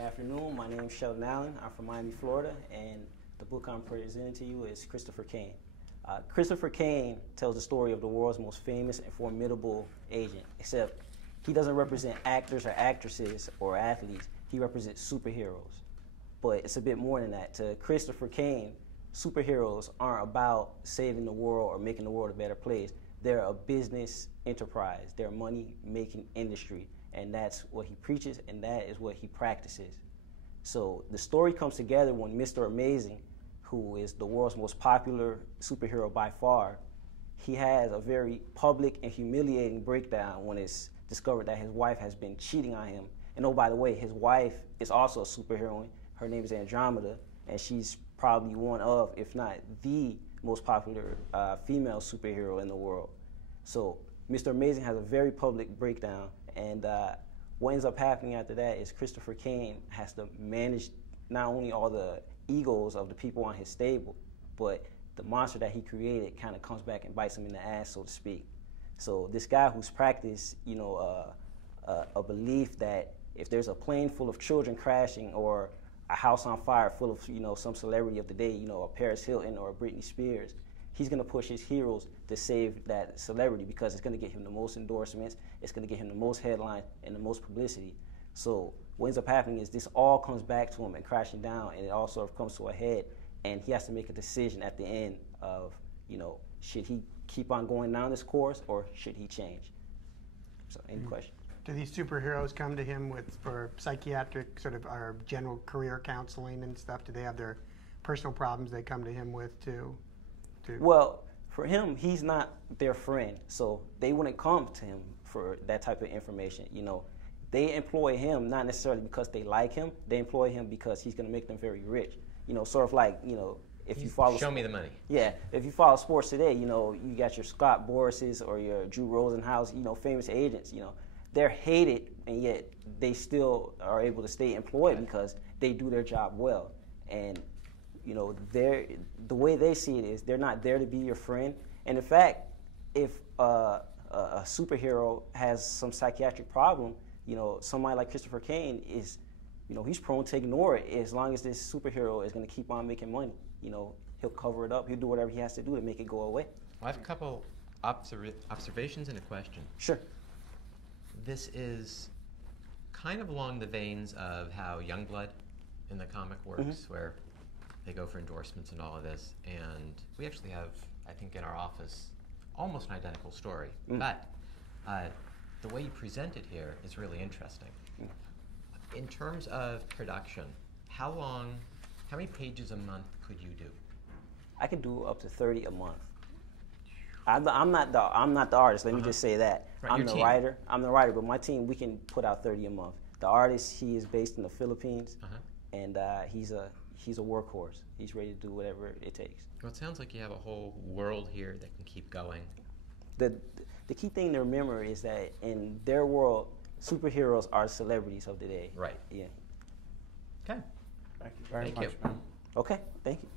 Good afternoon. My name is Sheldon Allen. I'm from Miami, Florida, and the book I'm presenting to you is Christopher Kane. Christopher Kane tells the story of the world's most famous and formidable agent, except he doesn't represent actors or actresses or athletes. He represents superheroes. But it's a bit more than that. To Christopher Kane, superheroes aren't about saving the world or making the world a better place. They're a business enterprise. They're a money-making industry. And that's what he preaches, and that is what he practices. So the story comes together when Mr. Amazing, who is the world's most popular superhero by far, he has a very public and humiliating breakdown when it's discovered that his wife has been cheating on him. And oh, by the way, his wife is also a superheroine. Her name is Andromeda, and she's probably one of, if not the most popular female superhero in the world. So Mr. Amazing has a very public breakdown, and what ends up happening after that is Christopher Kane has to manage not only all the egos of the people on his stable, but the monster that he created kind of comes back and bites him in the ass, so to speak. So this guy who's practiced, a belief that if there's a plane full of children crashing or a house on fire full of, some celebrity of the day, a Paris Hilton or a Britney Spears, he's going to push his heroes to save that celebrity because it's going to get him the most endorsements, it's going to get him the most headlines and the most publicity. So what ends up happening is this all comes back to him and crashing down, and it all sort of comes to a head, and he has to make a decision at the end of, should he keep on going down this course or should he change? So any questions? Do these superheroes come to him for psychiatric sort of or general career counseling and stuff? Do they have their personal problems they come to him with too? Well, for him, he's not their friend, so they wouldn't come to him for that type of information. They employ him not necessarily because they like him. They employ him because he's going to make them very rich. Sort of like, if you follow... Show me the money. Yeah, if you follow sports today, you got your Scott Borases or your Drew Rosenhaus, famous agents, They're hated, and yet they still are able to stay employed because they do their job well. And the way they see it is they're not there to be your friend. And in fact, if a superhero has some psychiatric problem, somebody like Christopher Kane is, he's prone to ignore it as long as this superhero is going to keep on making money. He'll cover it up. He'll do whatever he has to do to make it go away. Well, I have a couple observations and a question. Sure. This is kind of along the veins of how Youngblood in the comic works, where they go for endorsements and all of this. And we actually have, I think, in our office, almost an identical story. But the way you present it here is really interesting. In terms of production, how many pages a month could you do? I could do up to 30 a month. I'm not the artist. Let me just say that. Right, I'm the writer. I'm the writer, but my team, we can put out 30 a month. The artist, he is based in the Philippines, and he's a workhorse. He's ready to do whatever it takes. Well, it sounds like you have a whole world here that can keep going. The key thing to remember is that in their world, superheroes are celebrities of the day. Right. Yeah. Okay. Thank you very much. Thank you. Okay. Thank you.